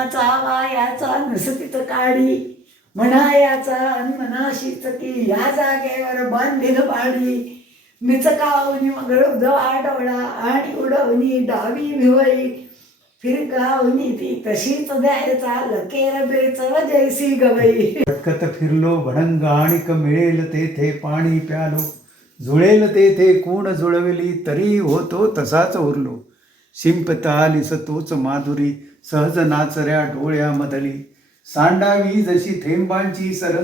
मनाचा वायाचा नसतीत काडी, म्हणायाचा मनाशीच की या जागेवर बांधील पाडी. मिचकावनी मग डोळा आणि उडवणी डावी भिवई, फिरकावनी ती तशीच द्यायचा लकेर बेचव जैसी गवई. भटकत फिरलो भडंग आणिक मिळेल तेथे पाणी प्यालो, जुळेल तेथे कोण जुळविली तरी होतो तसाच उरलो. शिंपत आलीस तोच माधुरी सहज नाचऱ्या डोळ्यामधली, सांडावी जशी थेंबांची सर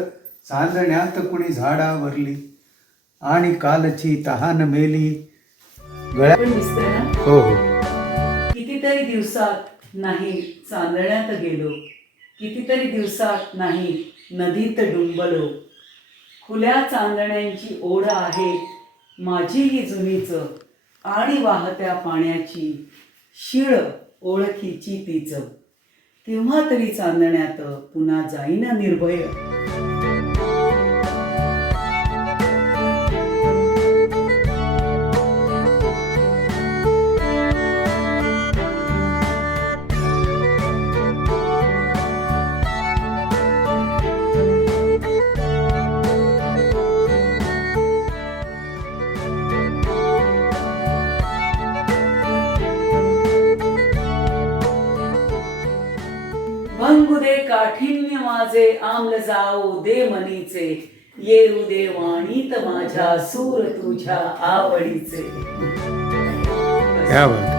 चांदण्यात कुणी झाडावरली. आणि कालची तहान मेली गळ्या. पण दिसतंय ना, हो हो. कितीतरी दिवसात नाही चांदण्यात गेलो, कितीतरी दिवसात नाही नदीत डुंबलो. खुल्या चांदण्यांची ओढ आहे माझी ही जुनीच, आणि वाहत्या पाण्याची शिळ ओळखीची तीच. केव्हा तरी चांदण्यात पुन्हा जाईना निर्भय. भंगू दे काठिण्य माझे आम्ल जाऊ दे मनीचे, येऊ दे वाणीत माझ्या सूर तुझ्या आवडीचे. क्या बात.